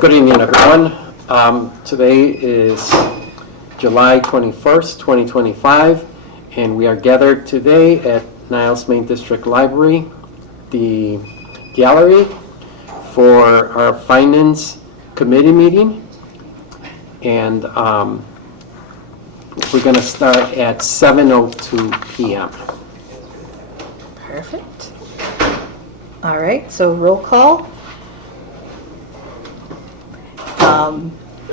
Good evening, everyone. Today is July 21st, 2025, and we are gathered today at Niles Main District Library, the gallery, for our Finance Committee meeting. And we're going to start at 7:02 p.m. Perfect. All right, so roll call.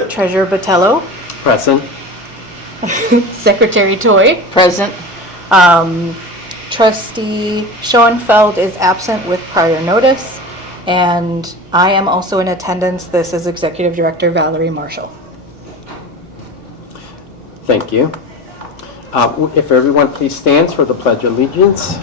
Treasurer Botello. Present. Secretary Toy. Present. Trustee Schoenfeld is absent with prior notice. And I am also in attendance. This is Executive Director Valerie Marshall. Thank you. If everyone please stands for the Pledge of Allegiance.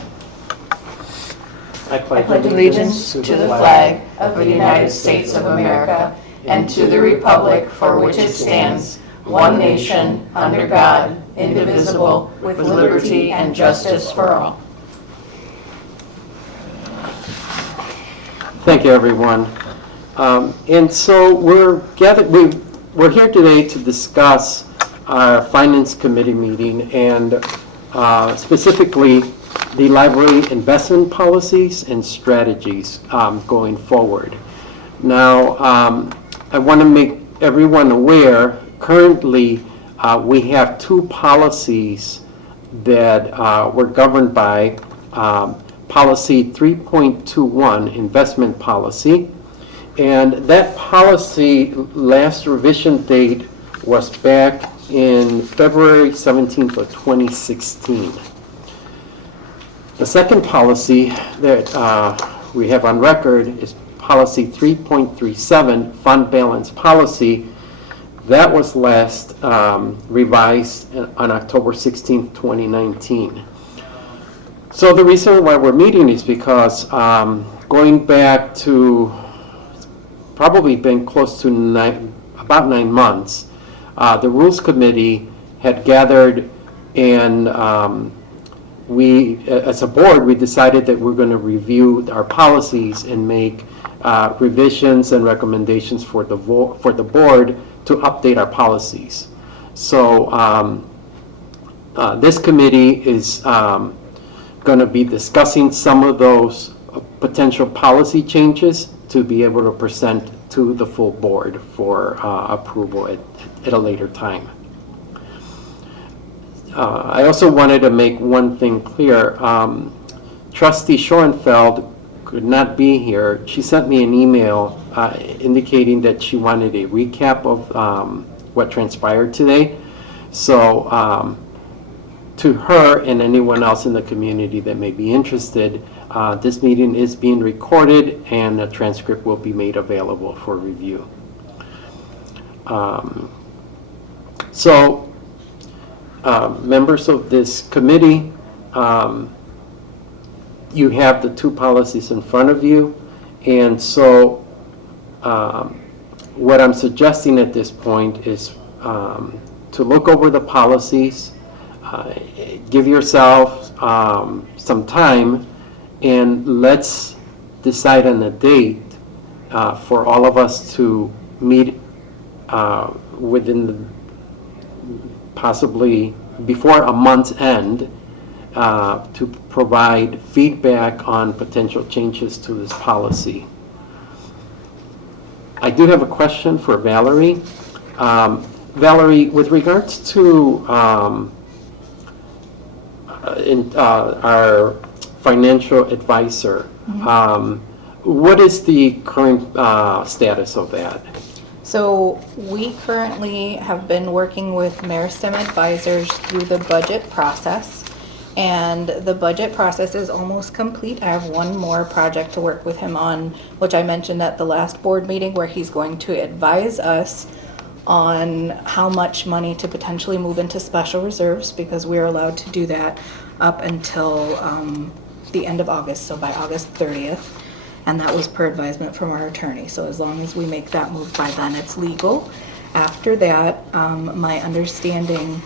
I pledge allegiance to the flag of the United States of America and to the republic for which it stands, one nation, under God, indivisible, with liberty and justice for all. Thank you, everyone. And so we're here today to discuss our Finance Committee meeting and specifically the library investment policies and strategies going forward. Now, I want to make everyone aware, currently we have two policies that we're governed by. Policy 3.21, investment policy. And that policy, last revision date was back in February 17th of 2016. The second policy that we have on record is policy 3.37, fund balance policy. That was last revised on October 16th, 2019. So the reason why we're meeting is because going back to, it's probably been close to about 9 months, the Rules Committee had gathered, and we, as a board, we decided that we're going to review our policies and make revisions and recommendations for the board to update our policies. So this committee is going to be discussing some of those potential policy changes to be able to present to the full board for approval at a later time. I also wanted to make one thing clear. Trustee Schoenfeld could not be here. She sent me an email indicating that she wanted a recap of what transpired today. So to her and anyone else in the community that may be interested, this meeting is being recorded and a transcript will be made available for review. Members of this committee, you have the two policies in front of you, and so what I'm suggesting at this point is to look over the policies, give yourself some time, and let's decide on a date for all of us to meet within possibly before a month's end to provide feedback on potential changes to this policy. I do have a question for Valerie. Valerie, with regards to our financial advisor, what is the current status of that? So we currently have been working with Meristem Advisors through the budget process, and the budget process is almost complete. I have one more project to work with him on, which I mentioned at the last board meeting, where he's going to advise us on how much money to potentially move into special reserves, because we're allowed to do that up until the end of August, so by August 30th. And that was per advisement from our attorney. So as long as we make that move by then, it's legal. After that, my understanding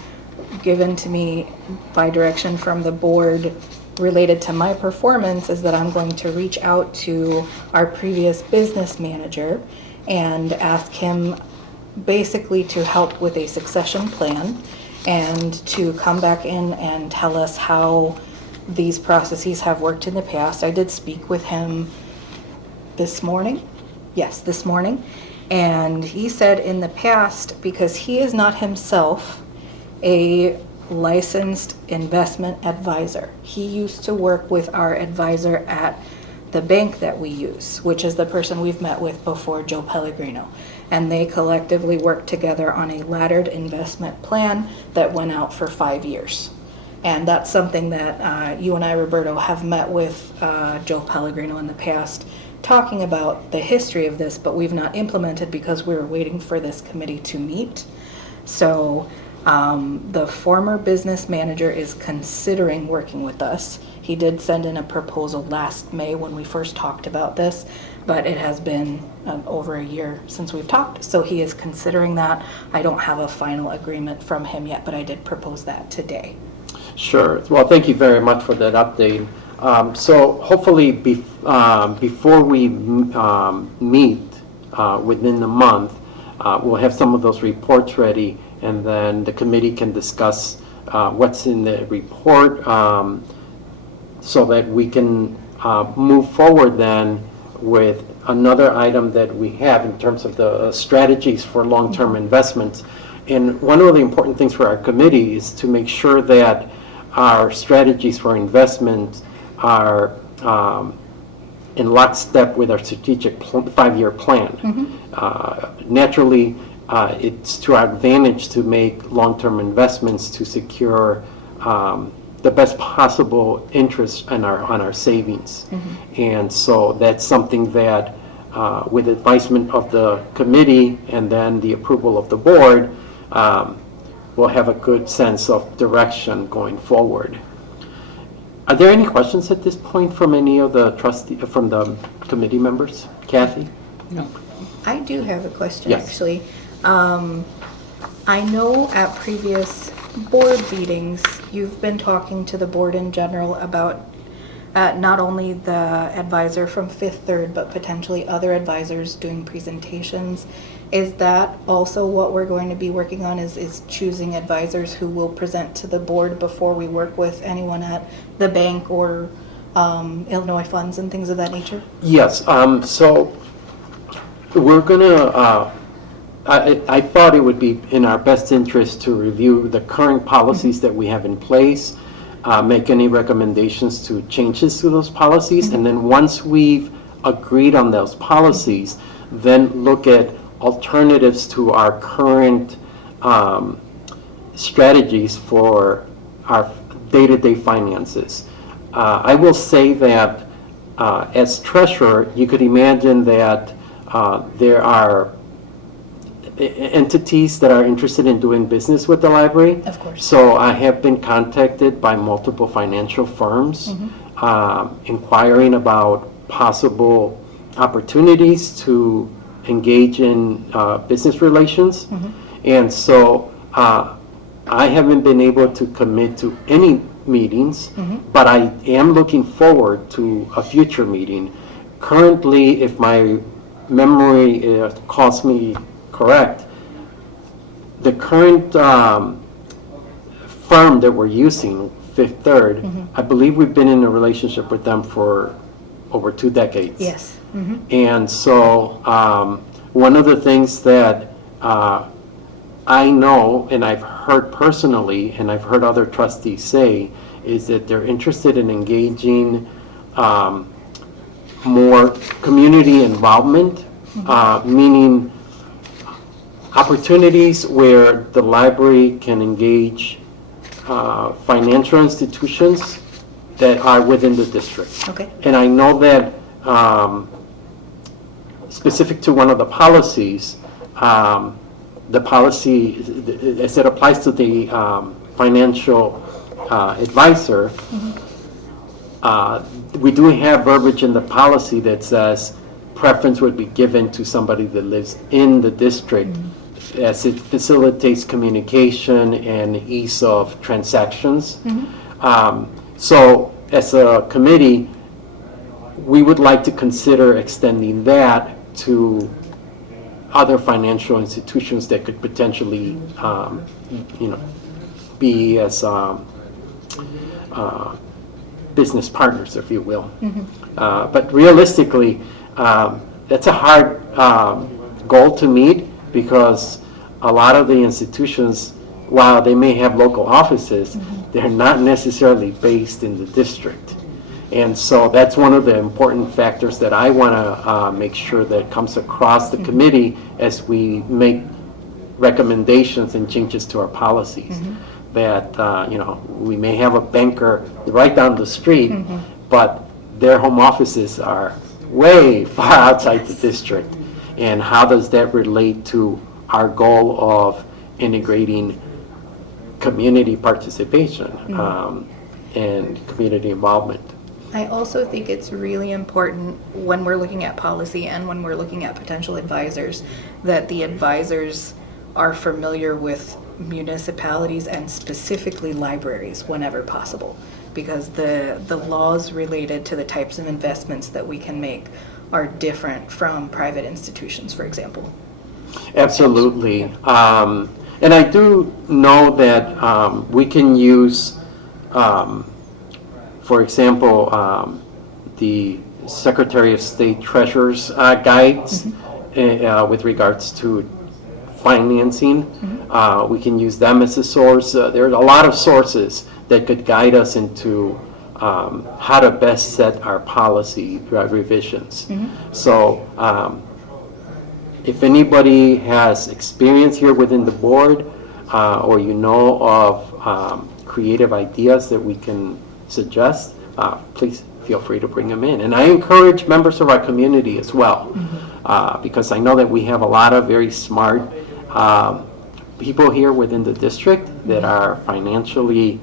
given to me by direction from the board related to my performance is that I'm going to reach out to our previous business manager and ask him basically to help with a succession plan and to come back in and tell us how these processes have worked in the past. I did speak with him this morning. Yes, this morning. And he said in the past, because he is not himself a licensed investment advisor, he used to work with our advisor at the bank that we use, which is the person we've met with before, Joe Pellegrino. And they collectively worked together on a laddered investment plan that went out for 5 years. And that's something that you and I, Roberto, have met with Joe Pellegrino in the past, talking about the history of this, but we've not implemented because we were waiting for this committee to meet. So the former business manager is considering working with us. He did send in a proposal last May when we first talked about this, but it has been over a year since we've talked, so he is considering that. I don't have a final agreement from him yet, but I did propose that today. Sure. Well, thank you very much for that update. So hopefully before we meet within the month, we'll have some of those reports ready, and then the committee can discuss what's in the report so that we can move forward then with another item that we have in terms of the strategies for long-term investments. And one of the important things for our committee is to make sure that our strategies for investment are in lockstep with our strategic 5-year plan. Naturally, it's to our advantage to make long-term investments to secure the best possible interest on our savings. And so that's something that, with advisement of the committee and then the approval of the board, we'll have a good sense of direction going forward. Are there any questions at this point from any of the from the committee members? Kathy? No. I do have a question, Yes. actually. I know at previous board meetings, you've been talking to the board in general about not only the advisor from Fifth Third, but potentially other advisors doing presentations. Is that also what we're going to be working on, is choosing advisors who will present to the board before we work with anyone at the bank or Illinois funds and things of that nature? Yes. So we're going to, I thought it would be in our best interest to review the current policies that we have in place, make any recommendations to changes to those policies, and then once we've agreed on those policies, then look at alternatives to our current strategies for our day-to-day finances. I will say that as treasurer, you could imagine that there are entities that are interested in doing business with the library. Of course. So I have been contacted by multiple financial firms inquiring about possible opportunities to engage in business relations. And so I haven't been able to commit to any meetings, but I am looking forward to a future meeting. Currently, if my memory calls me correct, the current firm that we're using, Fifth Third, I believe we've been in a relationship with them for over 2 decades. Yes. And so one of the things that I know, and I've heard personally, and I've heard other trustees say, is that they're interested in engaging more community involvement, meaning opportunities where the library can engage financial institutions that are within the district. Okay. And I know that specific to one of the policies, the policy, as it applies to the financial advisor, we do have verbiage in the policy that says preference would be given to somebody that lives in the district as it facilitates communication and ease of transactions. So as a committee, we would like to consider extending that to other financial institutions that could potentially, be as business partners, if you will. But realistically, that's a hard goal to meet, because a lot of the institutions, while they may have local offices, they're not necessarily based in the district. And so that's one of the important factors that I want to make sure that comes across the committee as we make recommendations and changes to our policies. That, we may have a banker right down the street, but their home offices are way far outside the district. And how does that relate to our goal of integrating community participation and community involvement? I also think it's really important when we're looking at policy and when we're looking at potential advisors, that the advisors are familiar with municipalities and specifically libraries whenever possible, because the laws related to the types of investments that we can make are different from private institutions, for example. Absolutely. And I do know that we can use, for example, the Secretary of State Treasurer's guides with regards to financing. We can use them as a source. There are a lot of sources that could guide us into how to best set our policy revisions. So if anybody has experience here within the board, or you know of creative ideas that we can suggest, please feel free to bring them in. And I encourage members of our community as well, because I know that we have a lot of very smart people here within the district that are financially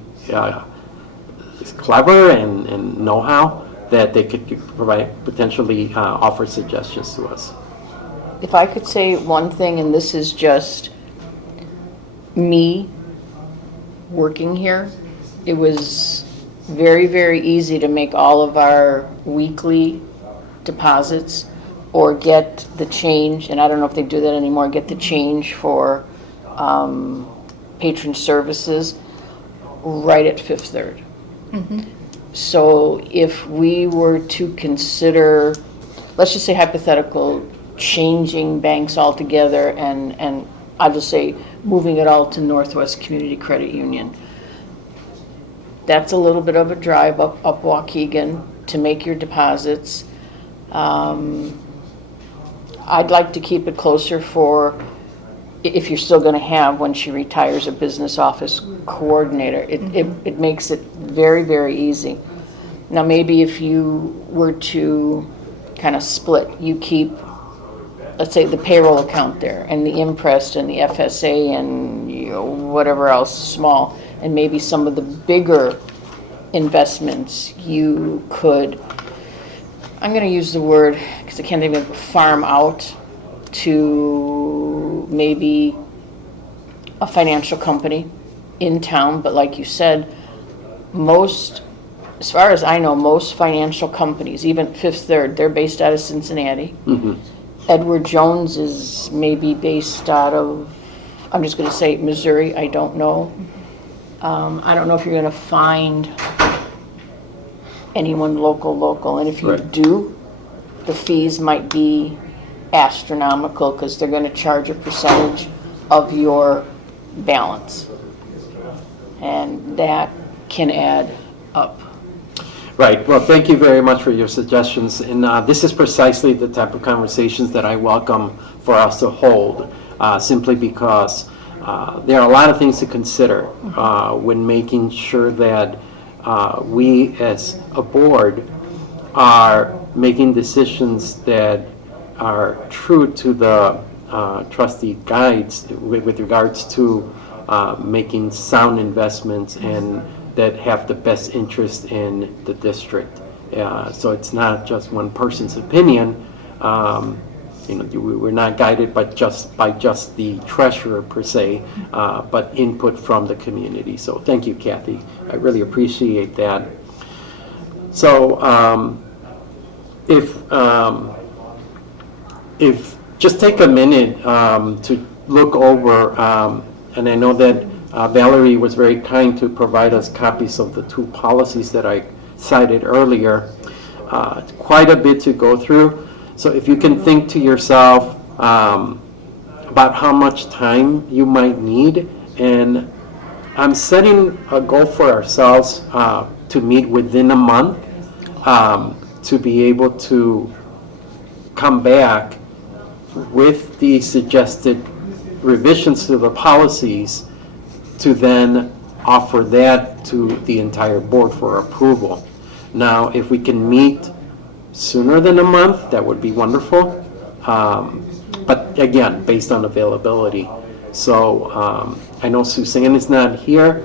clever and know-how, that they could provide, potentially offer suggestions to us. If I could say one thing, and this is just me working here, it was very, very easy to make all of our weekly deposits or get the change, and I don't know if they do that anymore, get the change for patron services right at Fifth Third. So if we were to consider, let's just say hypothetical, changing banks altogether, and I'll just say moving it all to Northwest Community Credit Union, that's a little bit of a drive up Waukegan to make your deposits. I'd like to keep it closer for, if you're still going to have, when she retires, a business office coordinator. It makes it very, very easy. Now, maybe if you were to kind of split, you keep, let's say, the payroll account there, and the Imprest, and the FSA, and whatever else small, and maybe some of the bigger investments you could, I'm going to use the word, because I can't even farm out to maybe a financial company in town. But like you said, most, as far as I know, most financial companies, even Fifth Third, they're based out of Cincinnati. Edward Jones is maybe based out of, I'm just going to say Missouri, I don't know. I don't know if you're going to find anyone local, and if you do, the fees might be astronomical, because they're going to charge a percentage of your balance, and that can add up. Right. Well, thank you very much for your suggestions. And this is precisely the type of conversations that I welcome for us to hold, simply because there are a lot of things to consider when making sure that we as a board are making decisions that are true to the trustee guides with regards to making sound investments and that have the best interest in the district. So it's not just one person's opinion. We're not guided by just the treasurer per se, but input from the community. So thank you, Kathy. I really appreciate that. So if just take a minute to look over, and I know that Valerie was very kind to provide us copies of the 2 policies that I cited earlier. Quite a bit to go through. So if you can think to yourself about how much time you might need, and I'm setting a goal for ourselves to meet within a month to be able to come back with the suggested revisions to the policies to then offer that to the entire board for approval. Now, if we can meet sooner than a month, that would be wonderful. But again, based on availability. So I know Suzanne is not here,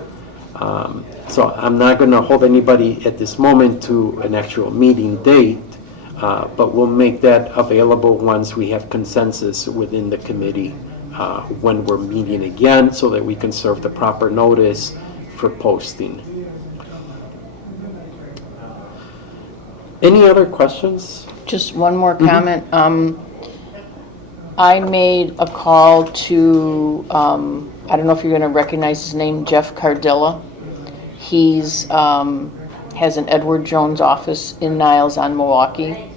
so I'm not going to hold anybody at this moment to an actual meeting date, but we'll make that available once we have consensus within the committee when we're meeting again, so that we can serve the proper notice for posting. Any other questions? Just one more comment. I made a call to, I don't know if you're going to recognize his name, Jeff Cardilla. He's has an Edward Jones office in Niles on Milwaukee.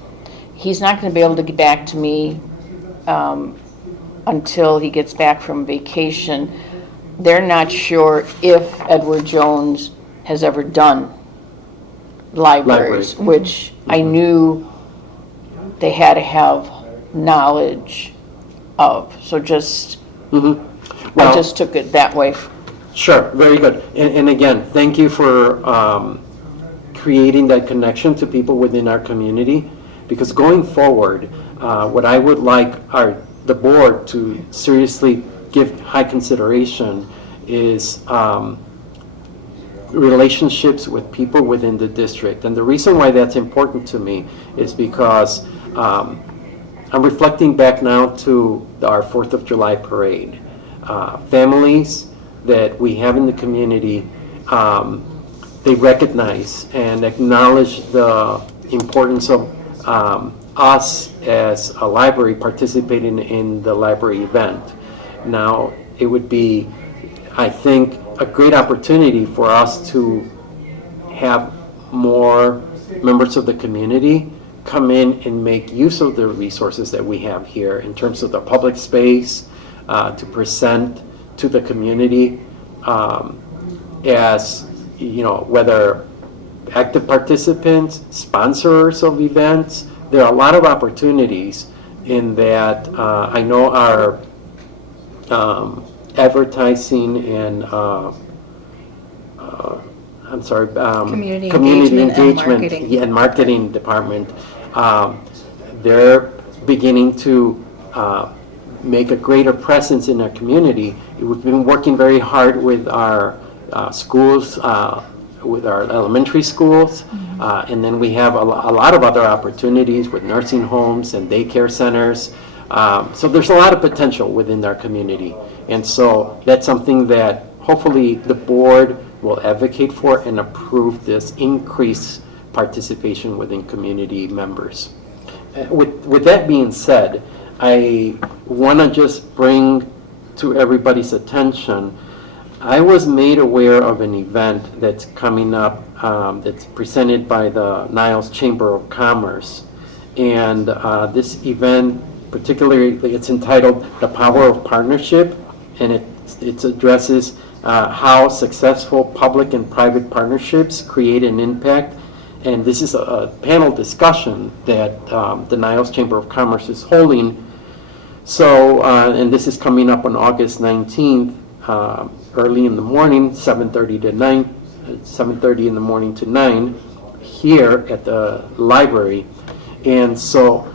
He's not going to be able to get back to me until he gets back from vacation. They're not sure if Edward Jones has ever done libraries, which I knew they had to have knowledge of. So just, I Well, just took it that way. Sure, very good. And again, thank you for creating that connection to people within our community, because going forward, what I would like the board to seriously give high consideration is relationships with people within the district. And the reason why that's important to me is because I'm reflecting back now to our 4th of July parade. Families that we have in the community, they recognize and acknowledge the importance of us as a library participating in the library event. Now, it would be, I think, a great opportunity for us to have more members of the community come in and make use of the resources that we have here in terms of the public space, to present to the community as, you know, whether active participants, sponsors of events. There are a lot of opportunities in that. I know our advertising and Community community engagement and marketing. and marketing department, they're beginning to make a greater presence in our community. We've been working very hard with our schools, with our elementary schools, and then we have a lot of other opportunities with nursing homes and daycare centers. So there's a lot of potential within our community. And so that's something that hopefully the board will advocate for and approve this increased participation within community members. With that being said, I want to just bring to everybody's attention, I was made aware of an event that's coming up that's presented by the Niles Chamber of Commerce. And this event, particularly, it's entitled The Power of Partnership, and it addresses how successful public and private partnerships create an impact. And this is a panel discussion that the Niles Chamber of Commerce is holding. So, and this is coming up on August 19th, early in the morning, 7:30 to 9, 7:30 in the morning to 9, here at the library. And so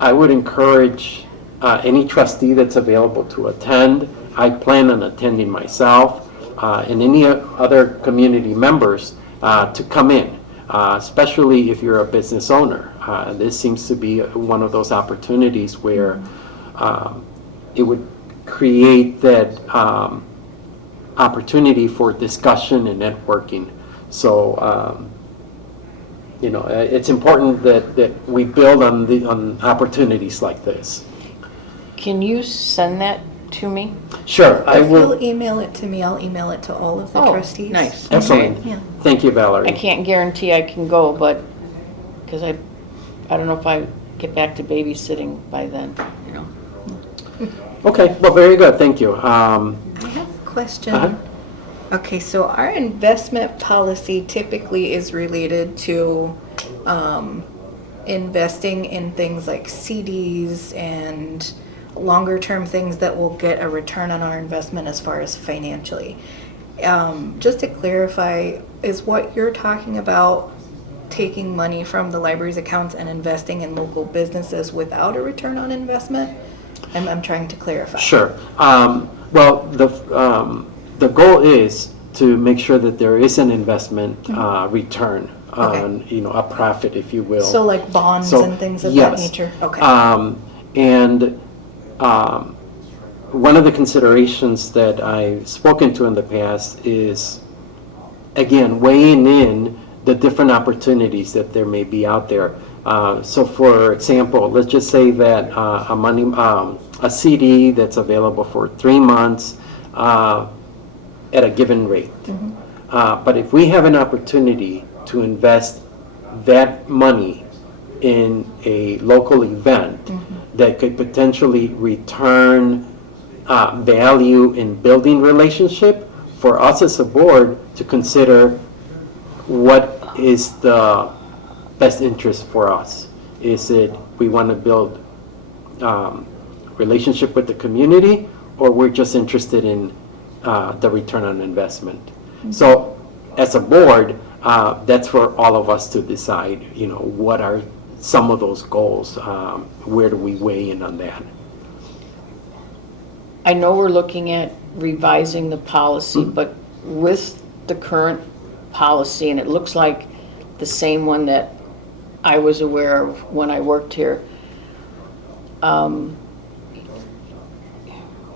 I would encourage any trustee that's available to attend. I plan on attending myself, and any other community members to come in, especially if you're a business owner. This seems to be one of those opportunities where it would create that opportunity for discussion and networking. So, you know, it's important that we build on opportunities like this. Can you send that to me? Sure, I If will. you'll email it to me, I'll email it to all of the Oh, trustees. nice. Excellent. Yeah. Thank you, I Valerie. can't guarantee I can go, but, because I don't know if I get back to babysitting by then, you know. Okay, well, very good, thank you. I have a question. Uh-huh. Okay, so our investment policy typically is related to investing in things like CDs and longer term things that will get a return on our investment as far as financially. Just to clarify, is what you're talking about taking money from the library's accounts and investing in local businesses without a return on investment? I'm trying to clarify. Sure. Well, the goal is to make sure that there is an investment return on, a profit, if you will. So like bonds So, and things of yes. that nature? Okay. And one of the considerations that I've spoken to in the past is, again, weighing in the different opportunities that there may be out there. So for example, let's just say that a CD that's available for 3 months at a given rate. But if we have an opportunity to invest that money in a local event that could potentially return value in building relationship, for us as a board to consider what is the best interest for us. Is it we want to build relationship with the community, or we're just interested in the return on investment? So as a board, that's for all of us to decide, what are some of those goals? Where do we weigh in on that? I know we're looking at revising the policy, but with the current policy, and it looks like the same one that I was aware of when I worked here, I'm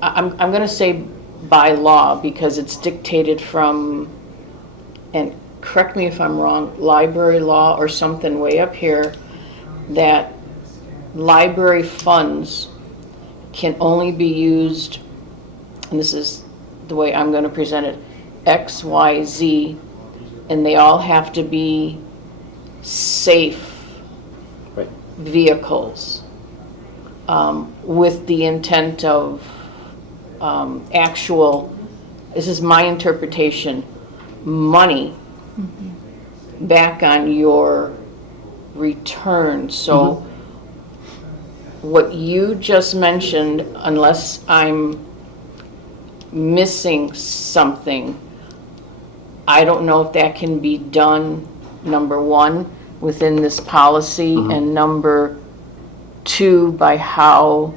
going to say by law, because it's dictated from, and correct me if I'm wrong, library law or something way up here, that library funds can only be used, and this is the way I'm going to present it, X, Y, Z, and they all have to be safe Right. vehicles with the intent of actual, this is my interpretation, money back on your return. So what you just mentioned, unless I'm missing something, I don't know if that can be done, number one, within this policy, and number two, by how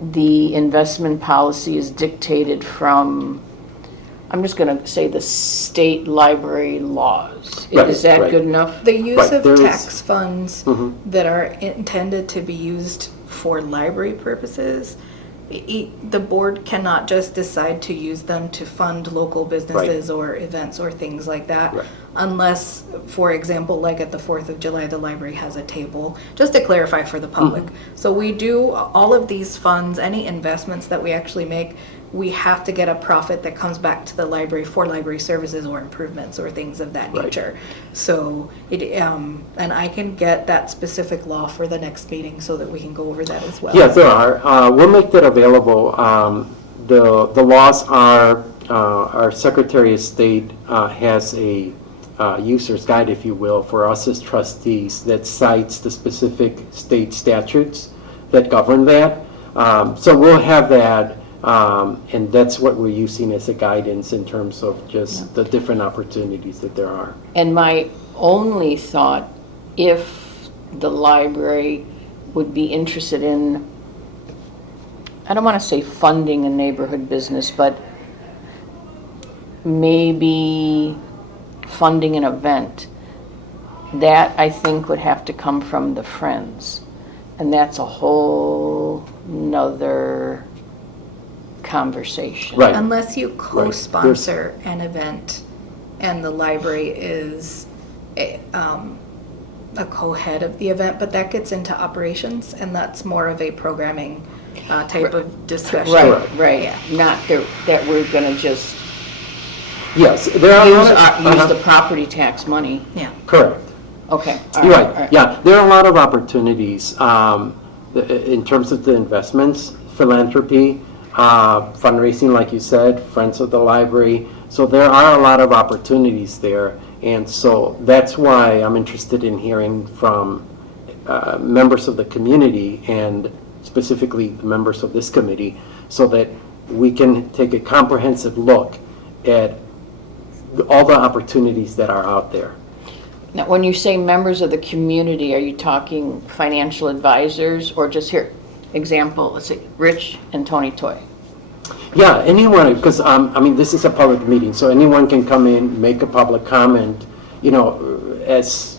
the investment policy is dictated from, I'm just going to say, the state library laws. Right, Is that right. good enough? The use Right, of there is- tax funds that are intended to be used for library purposes, the board cannot just decide to use them to fund local businesses or events or things like that. Right. Unless, for example, like at the 4th of July, the library has a table, just to clarify for the public. So we do, all of these funds, any investments that we actually make, we have to get a profit that comes back to the library for library services or improvements or things of that Right. nature. So it, and I can get that specific law for the next meeting so that we can go over that as well. Yes, there are. We'll make that available. The laws are, our Secretary of State has a user's guide, if you will, for us as trustees that cites the specific state statutes that govern that. So we'll have that, and that's what we're using as a guidance in terms of just the different opportunities that there are. And my only thought, if the library would be interested in, I don't want to say funding a neighborhood business, but maybe funding an event, that I think would have to come from the Friends. And that's a whole nother conversation. Right. Unless you co-sponsor an event and the library is a co-head of the event, but that gets into operations, and that's more of a programming type of discussion. Right. Not that we're gonna just Yes, there are a lot of... use the property tax money. Yeah. Correct. Okay. all You're all right, yeah. There are a lot of opportunities in terms of the investments, philanthropy, fundraising, like you said, Friends of the Library. So there are a lot of opportunities there. And so that's why I'm interested in hearing from members of the community and specifically the members of this committee so that we can take a comprehensive look at all the opportunities that are out there. Now, when you say members of the community, are you talking financial advisors or just here, example, let's say Rich and Tony Toy? Yeah, anyone, because, I mean, this is a public meeting, so anyone can come in, make a public comment, you know, as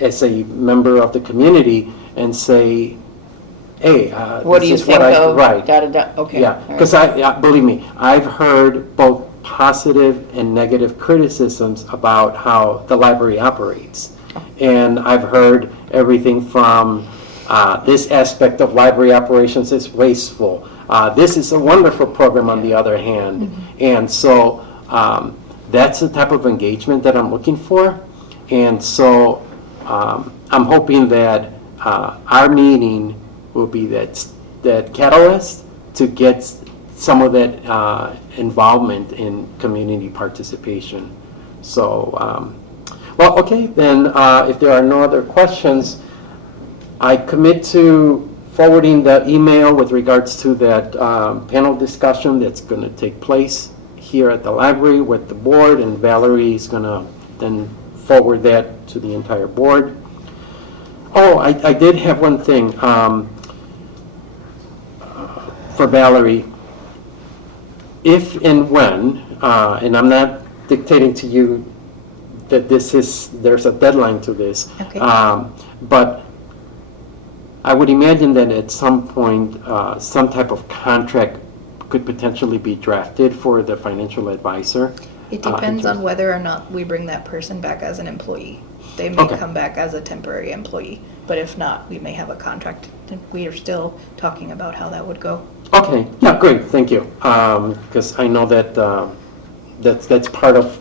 a member of the community and say, hey, What do you this is think what of? Right. Da-da-da, okay. Yeah, all right. because believe me, I've heard both positive and negative criticisms about how the library operates. And I've heard everything from this aspect of library operations is wasteful. This is a wonderful program on the other hand. And so that's the type of engagement that I'm looking for. And so I'm hoping that our meeting will be that catalyst to get some of that involvement in community participation. So, well, okay, then if there are no other questions, I commit to forwarding the email with regards to that panel discussion that's going to take place here at the library with the board, and Valerie is going to then forward that to the entire board. Oh, I did have one thing for Valerie. If and when, and I'm not dictating to you that there's a deadline to this, Okay. But I would imagine that at some point, some type of contract could potentially be drafted for the financial advisor. It depends on whether or not we bring that person back as an employee. They may Okay. come back as a temporary employee, but if not, we may have a contract. We are still talking about how that would go. Okay, yeah, great, thank you. Because I know that that's part of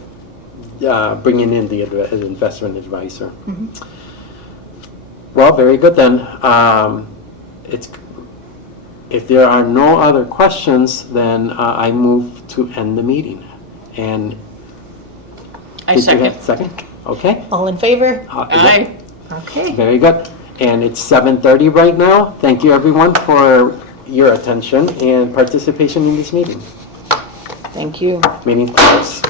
bringing in the investment advisor. Well, very good then. If there are no other questions, then I move to end the meeting. And I did you second. have- Second, okay. All in favor? Aye. Okay. Very good. And it's 7:30 right now. Thank you, everyone, for your attention and participation in this meeting. Thank you. Meeting closed.